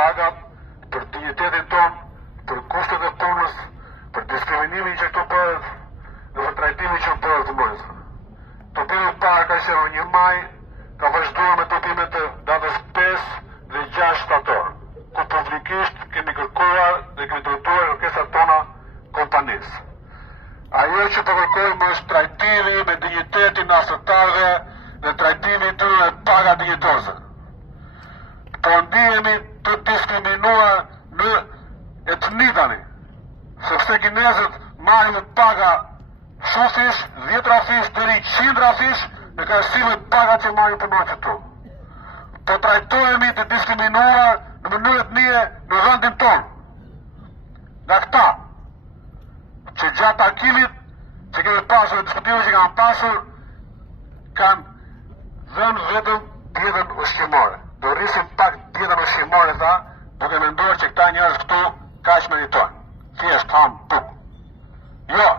pagat, për dignitetin ton, për kushtet e punës, për diskriminimin që këto bëhet dhe për trajtimin që bëhet të mëjës. Të bëhet para ka qenë 1 maj, ka vazhduar me topimet të datës 5 dhe 6 shtator, ku publikisht kemi kërkuar dhe kemi drejtuar kërkesat tona kompanisë. Ajo që po kërkojmë është trajtimi me dignitetin asëtarëve dhe trajtimi të me paga dignitoze. Po ndihemi të diskriminuar në etni, sepse kinezët marrin paga shufish, 10 rafish deri 100 rafish në krahasim me pagat që marrin punonjtë këtu. Po trajtohemi të diskriminuar në mënyrë etnie në vendin tonë. Nga këta që gjatë takimit që kemi pasur dhe diskutimet që kanë pasur, kanë dhënë vetëm dietën ushqimore. Do rrisim pak dietën ushqimore, tha, duke menduar që këta njerëz këtu kaq meritojnë. Thjesht han buk. Jo,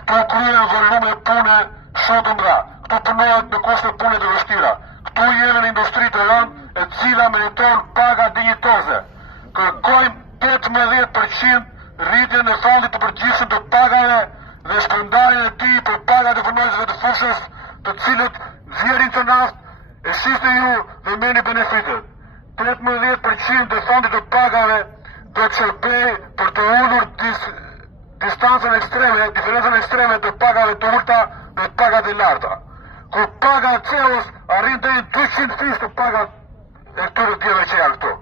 këtu kryen volume pune shumë të mëdha. Këtu punohet në kushte pune të vështira. Këtu jemi në industri të rëndë e cila meriton paga dignitoze. Kërkojmë 18% rritjen e fondit të përgjithshëm të pagave dhe shpërndarjen e tij për pagat e punonjësve të fushës, të cilët nxjerrin të naft e shihni ju dhe merrni benefitet. 18% të fondit të pagave do të shërbejë për të ulur distancën ekstreme, diferencën ekstreme të pagave të ulta me pagat e larta. Kur paga e CEOs arrin deri 200 fish të pagat e këtyre djeve që janë këtu.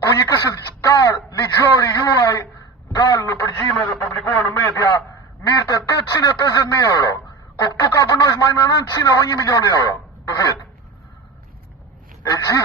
Ku një këshilltar ligjori juaj dalë në përgjime dhe publikuar në media, mirë të 850.000 euro, ku këtu ka punojsh ma në 900 apo 1 milion euro në vit. E gjithë